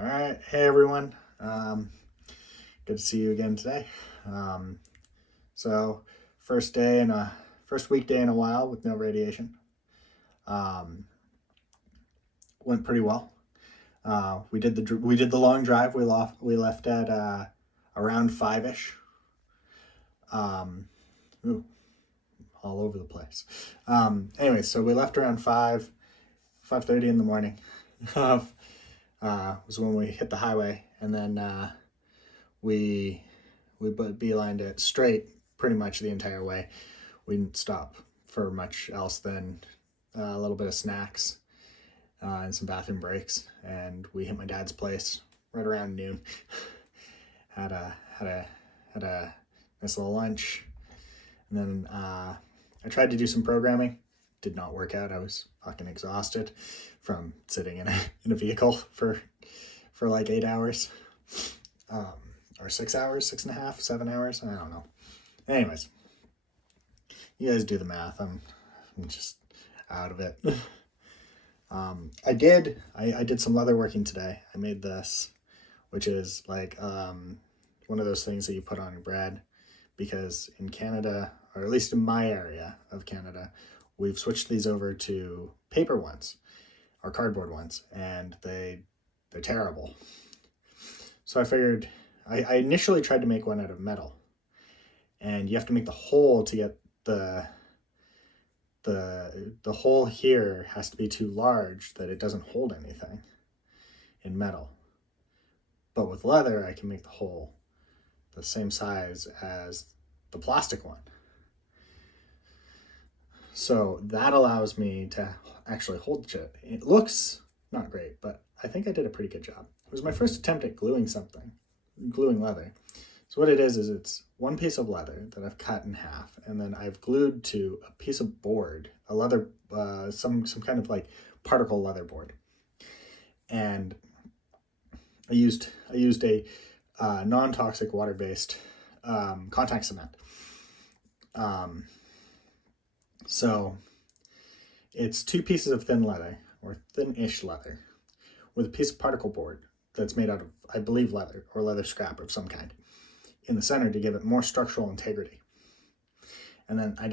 All right. Hey, everyone. Good to see you again today. So, first day and first weekday in a while with no radiation. Um, Went pretty well. We did the long drive. We left at around 5ish. Um, ooh, all over the place. Anyway, so we left around 5:30 in the morning. Was when we hit the highway, and then we beelined it straight pretty much the entire way. We didn't stop for much else than a little bit of snacks and some bathroom breaks, and we hit my dad's place right around noon. Had a nice little lunch, and then I tried to do some programming. Did not work out. I was fucking exhausted from sitting in a vehicle for like 8 hours, or 6 hours, 6.5, 7 hours. I don't know. Anyways, you guys do the math. I'm just out of it. I did some leather working today. I made this, which is like one of those things that you put on your bread, because in Canada, or at least in my area of Canada, we've switched these over to paper ones or cardboard ones, and they're terrible. So I figured I initially tried to make one out of metal, and you have to make the hole to get the hole here has to be too large that it doesn't hold anything in metal. But with leather, I can make the hole the same size as the plastic one. So that allows me to actually hold shit. It looks not great, but I think I did a pretty good job. It was my first attempt at gluing leather. So what it is it's one piece of leather that I've cut in half, and then I've glued to a piece of board, a leather, some kind of like particle leather board. And I used a non-toxic water-based contact cement. So it's two pieces of thin leather, or thin-ish leather, with a piece of particle board that's made out of, I believe, leather or leather scrap of some kind in the center to give it more structural integrity. And then I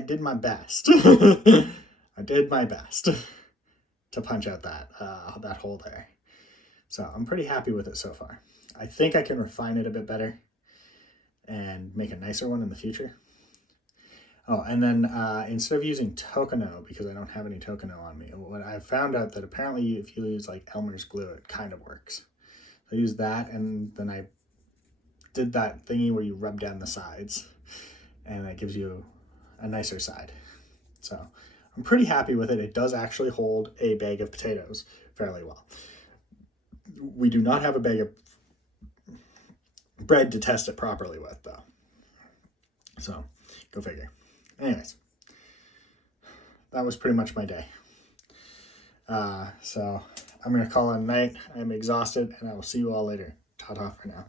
did my best. I did my best to punch out that hole there. So I'm pretty happy with it so far. I think I can refine it a bit better and make a nicer one in the future. Oh, and then instead of using Tokeno, because I don't have any Tokeno on me, what I found out that apparently if you use like Elmer's glue, it kind of works. So I used that, and then I did that thingy where you rub down the sides, and that gives you a nicer side. So I'm pretty happy with it. It does actually hold a bag of potatoes fairly well. We do not have a bag of bread to test it properly with, though. So go figure. Anyways, that was pretty much my day. So I'm going to call it a night. I'm exhausted, and I will see you all later. Ta-ta for now.